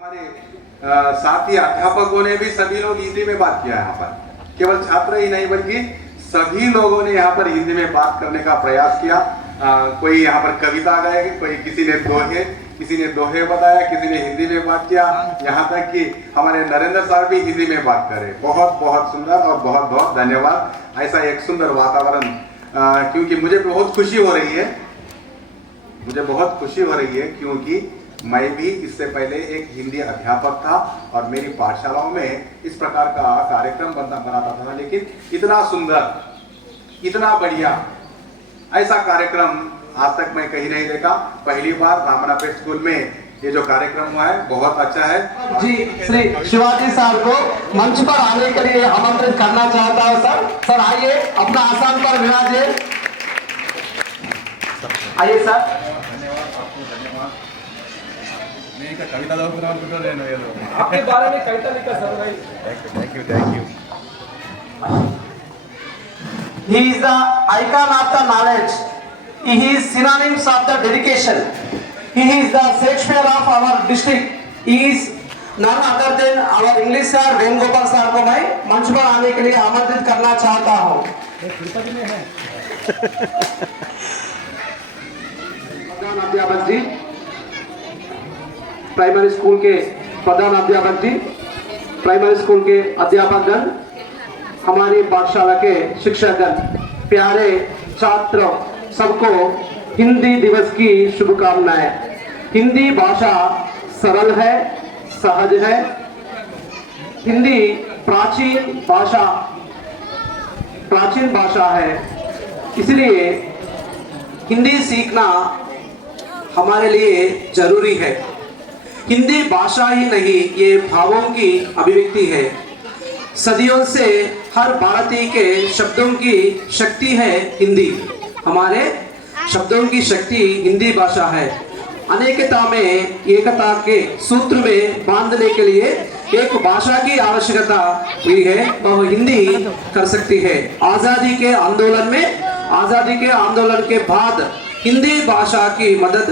हमारे साथी अध्यापकों ने भी सभी लोग हिंदी में बात किया यहाँ पर, केवल छात्र ही नहीं बल्कि सभी लोगों ने यहाँ पर हिंदी में बात करने का प्रयास किया। कोई यहाँ पर कविता गाएगी, कोई किसी ने दोहे बताया, किसी ने हिंदी में बात किया, यहाँ तक कि हमारे नरेंद्र सर भी हिंदी में बात करे। बहुत बहुत सुंदर और बहुत बहुत धन्यवाद। ऐसा एक सुंदर वातावरण, क्योंकि मुझे बहुत खुशी हो रही है, क्योंकि मैं भी इससे पहले एक हिंदी अध्यापक था और मेरी पाठशालाओं में इस प्रकार का कार्यक्रम बनाता था, लेकिन इतना सुंदर, इतना बढ़िया ऐसा कार्यक्रम आज तक मैं कहीं नहीं देखा। पहली बार रामनापेट स्कूल में ये जो कार्यक्रम हुआ है बहुत अच्छा है। जी, श्री शिवाजी साहब को मंच पर आने के लिए आमंत्रित करना चाहता हूँ। सर आइए, अपना आसन पर विराजिए। आइए सर। कविता आपके बारे में कविता लिखा सर भाई। Thank you. He is the icon of the knowledge. He is synonyms of the dedication. He is the Shakespeare of our district. He is none other than our English sir Venugopal sir को मैं मंच पर आने के लिए आमंत्रित करना चाहता हूँ। प्रधान अध्यापक जी, प्राइमरी स्कूल के प्रधान अध्यापक जी, प्राइमरी स्कूल के अध्यापकगण, हमारी पाठशाला के शिक्षकगण, प्यारे छात्र, सबको हिंदी दिवस की शुभकामनाएं। हिंदी भाषा सरल है, सहज है। हिंदी प्राचीन भाषा है, इसलिए हिंदी सीखना हमारे लिए जरूरी है। हिंदी भाषा ही नहीं, ये भावों की अभिव्यक्ति है। सदियों से हर भारतीय के शब्दों की शक्ति है हिंदी। हमारे शब्दों की शक्ति हिंदी भाषा है। अनेकता में एकता के सूत्र में बांधने के लिए एक भाषा की आवश्यकता हुई है, वह हिंदी कर सकती है। आजादी के आंदोलन के बाद हिंदी भाषा की मदद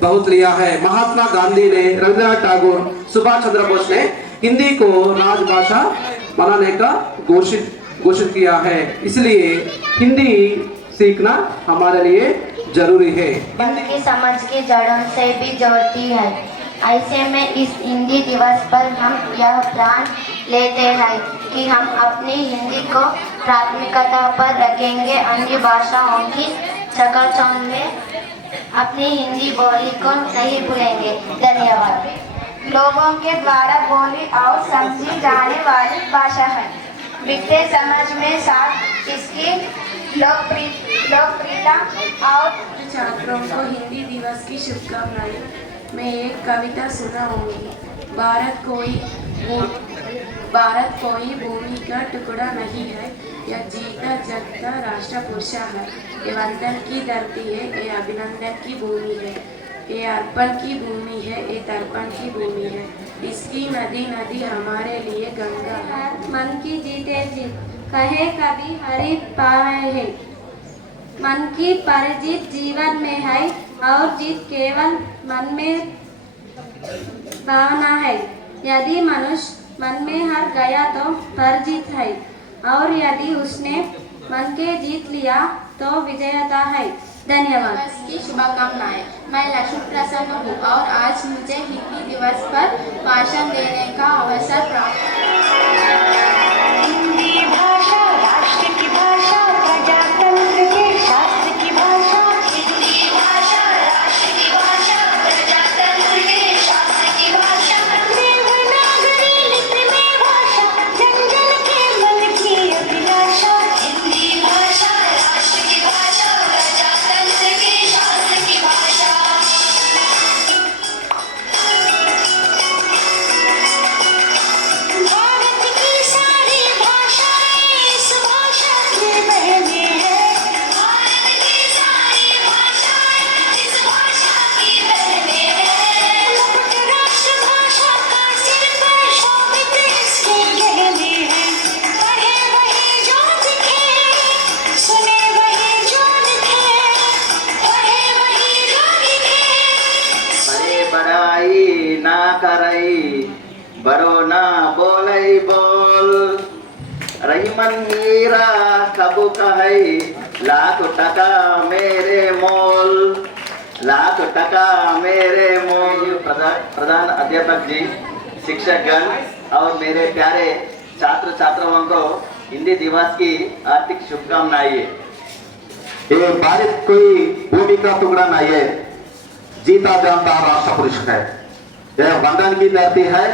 बहुत लिया है। महात्मा गांधी ने, रविंद्रनाथ टैगोर, सुभाष चंद्र बोस ने हिंदी को राजभाषा बनाने का घोषित किया है। इसलिए हिंदी सीखना हमारे लिए जरूरी है। हिंदी समझ की जड़ों से भी जोड़ती है। ऐसे में इस हिंदी दिवस पर हम यह प्रण लेते हैं कि हम अपनी हिंदी को प्राथमिकता पर रखेंगे। अन्य भाषाओं की चकाचौंध में अपनी हिंदी बोली को नहीं भूलेंगे। धन्यवाद। लोगों के द्वारा बोली और समझी जाने वाली भाषा है। बीते समाज में साथ इसकी लोकप्रियता और छात्रों को हिंदी दिवस की शुभकामनाएं। मैं एक कविता सुनाऊंगी। भारत कोई भूमि का टुकड़ा नहीं है, यह जीता जगता राष्ट्र पुरुष है। ये वंदन की धरती है, ये अभिनंदन की भूमि है, ये अर्पण की भूमि है, ये तर्पण की भूमि है। इसकी नदी हमारे लिए गंगा है। मन की जीते जीत कहे कभी हरि पाए है। मन की परिजीत जीवन में है और जीत केवल मन में भावना है। यदि मनुष्य मन में हार गया तो परिजीत है, और यदि उसने मन के जीत लिया तो विजयता है। धन्यवाद। की शुभकामनाएं। मैं लक्ष्मी प्रसन्न हूँ और आज मुझे हिंदी दिवस पर भाषण देने का अवसर प्राप्त हिंदी भाषा राष्ट्र की भाषा, प्रजातंत्र के शास्त्र की भाषा। हिंदी भाषा राष्ट्र की भाषा, प्रजातंत्र के शास्त्र की भाषा। देवनागरी लिपि में भाषा, जन जन के मन की अभिलाषा। हिंदी भाषा राष्ट्र की भाषा, प्रजातंत्र के शास्त्र की भाषा। भाषा करई बड़ो ना बोलई बोल रहीमन मीरा कबू कहई लाख टका मेरे मोल लाख टका मेरे मोल। प्रधान अध्यापक जी, शिक्षकगण और मेरे प्यारे छात्र छात्राओं को हिंदी दिवस की हार्दिक शुभकामनाएं। ये भारत कोई भूमि का टुकड़ा नहीं है, जीता जानता राष्ट्र पुरुष है। यह वंदन की धरती है,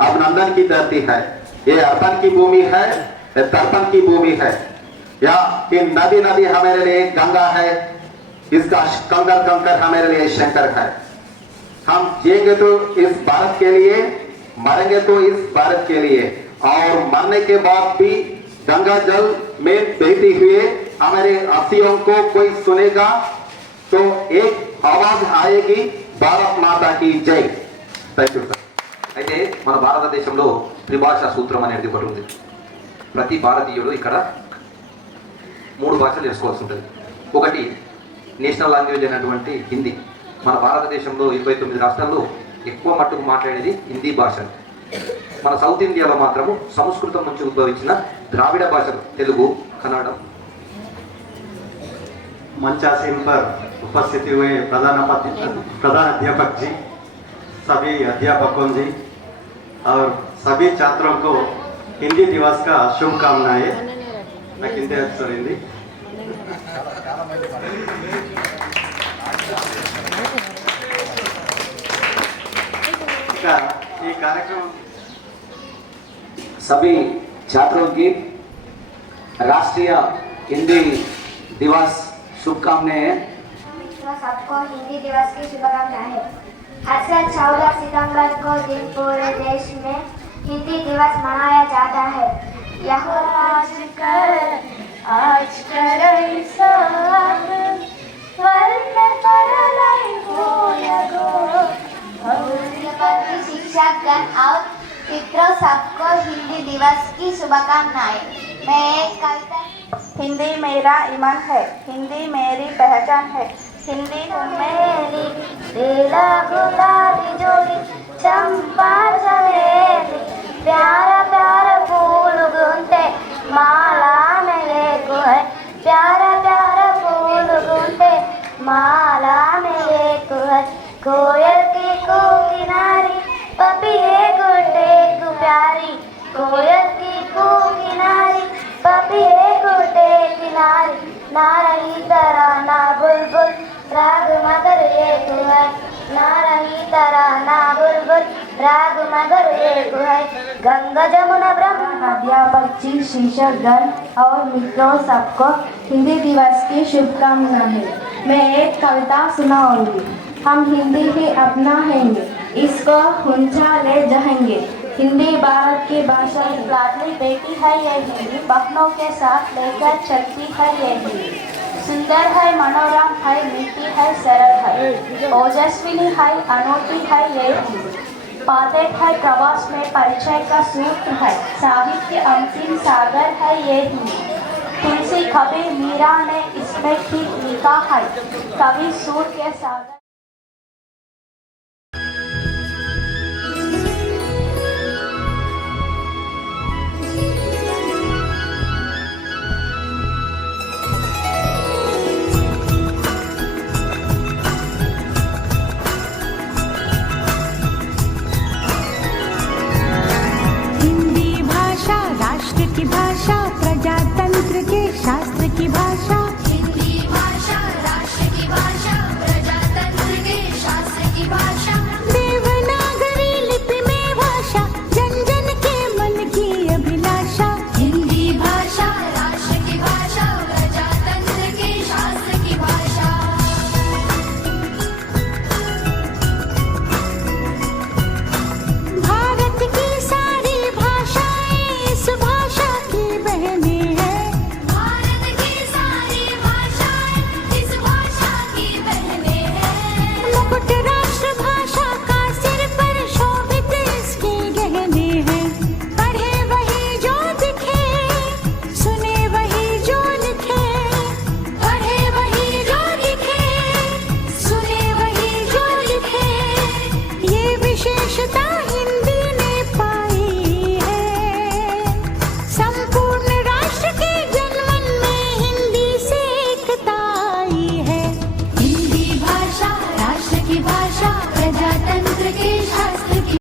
अभिनंदन की धरती है। ये अर्पण की भूमि है, ये तर्पण की भूमि है। या इन नदी नदी हमारे लिए गंगा है, इसका कंकर कंकर हमारे लिए शंकर है। हम जिएंगे तो इस भारत के लिए, मरेंगे तो इस भारत के लिए। और मरने के बाद भी गंगा जल में बहती हुए हमारे अस्थियों को कोई सुनेगा तो एक आवाज आएगी, భారత్ మాతా की జై। Thank you sir. అయితే మన భారతదేశంలో త్రిభాషా సూత్రం అనేది ఒకటి ఉంది। ప్రతి భారతీయుడు ఇక్కడ 3 భాషలు నేర్చుకోవాల్సి ఉంటుంది। ఒకటి నేషనల్ లాంగ్వేజ్ అయినటువంటి హిందీ। మన భారతదేశంలో 29 రాష్ట్రాల్లో ఎక్కువ మట్టుకు మాట్లాడేది హిందీ భాష। మన సౌత్ ఇండియాలో మాత్రము సంస్కృతం నుంచి ఉద్భవించిన ద్రావిడ భాషలు తెలుగు, కన్నడం। मंचासीन पर उपस्थित हुए प्रधान अध्यापक जी, सभी अध्यापकों जी और सभी छात्रों को हिंदी दिवस का शुभकामनाएं। నాకు హిందీ వస్తుంది। ఈ కార్యక్రమం सभी छात्रों की राष्ट्रीय हिंदी दिवस शुभकामनाएं। सबको हिंदी दिवस की शुभकामनाएं। आज 14 सितंबर को दिन पूरे देश में हिंदी दिवस मनाया जाता है। यह आज कर शिक्षकगण और मित्रों, सबको हिंदी दिवस की शुभकामनाएं। मैं एक कविता। हिंदी मेरा ईमान है, हिंदी मेरी पहचान है, हिंदी मेरी लीला गुलाबी जोड़ी चंपा चमेली प्यारा प्यारा फूल गुंते माला मेरे को है प्यारा प्यारा फूल गुंते माला मेरे को है। कोयल की को किनारी पपीहे गुंटे को प्यारी कोयल की को किनारी पपीहे गुंटे किनारी ना रही तरह ना बुलबुल राग मगर एक है ना रही तरह ना बुलबुल राग मगर एक है। गंगा जमुना ब्रह्म अध्यापक जी, शिक्षकगण और मित्रों, सबको हिंदी दिवस की शुभकामनाएं। मैं एक कविता सुनाऊंगी। हम हिंदी ही अपना हैंगे, इसको ऊंचा ले जाएंगे। हिंदी भारत की भाषा है, लाडली बेटी है ये हिंदी, बहनों के साथ लेकर चलती है ये हिंदी। सुंदर है, मनोरम है, मीठी है, सरल है, ओजस्विनी है, अनूठी है ये हिंदी। पाते है प्रवास में परिचय का सूत्र है, साहित्य अंतिम सागर है ये हिंदी। तुलसी कबीर मीरा ने इसमें ठीक लिखा है, कवि सूर के सागर।